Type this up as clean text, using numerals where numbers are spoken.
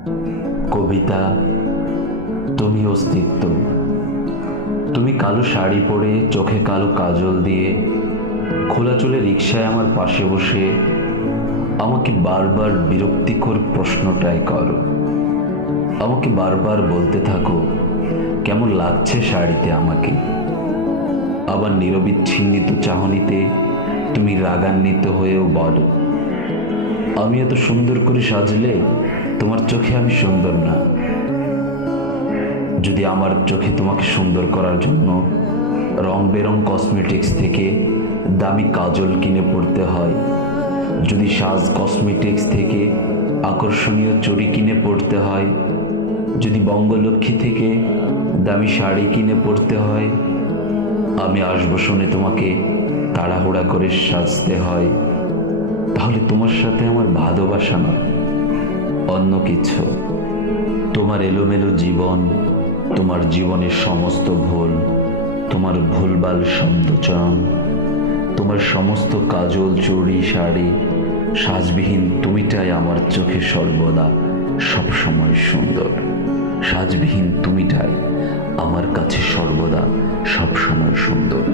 কবিতা, তুমি অস্তিত্ব। তুমি কালো শাড়ি পরে, চোখে কালো কাজল দিয়ে, খোলা চুলে রিকশায় আমার পাশে বসে আমাকে বারবার বিরক্তিকর প্রশ্নটাই করো। আমাকে বারবার বলতে থাকো কেমন লাগছে শাড়িতে আমাকে। আবার নিরবিচ্ছিন্নিত চাহনিতে তুমি রাগান্বিত হয়েও বলো, আমি এত সুন্দর করে সাজলে তোমার চোখে আমি সুন্দর না। যদি আমার চোখে তোমাকে সুন্দর করার জন্য রং বেরং কসমেটিক্স থেকে দামি কাজল কিনে পড়তে হয়, যদি সাজ কসমেটিক্স থেকে আকর্ষণীয় চুড়ি কিনে পড়তে হয়, যদি বঙ্গলক্ষ্মী থেকে দামি শাড়ি কিনে পড়তে হয়, আমি আসবো শুনে তোমাকে তাড়াহুড়া করে সাজতে হয়, তাহলে তোমার সাথে আমার ভালোবাসা নয়, অন্য কিছু। তোমার এলোমেলো জীবন, তোমার জীবনের সমস্ত ভুল, তোমার ভুলভাল শব্দচয়ন, তোমার সমস্ত কাজল চুড়ি শাড়ি সাজবিহীন তুমিটাই আমার চোখে সর্বদা সবসময় সুন্দর। সাজবিহীন তুমিটাই আমার কাছে সর্বদা সবসময় সুন্দর।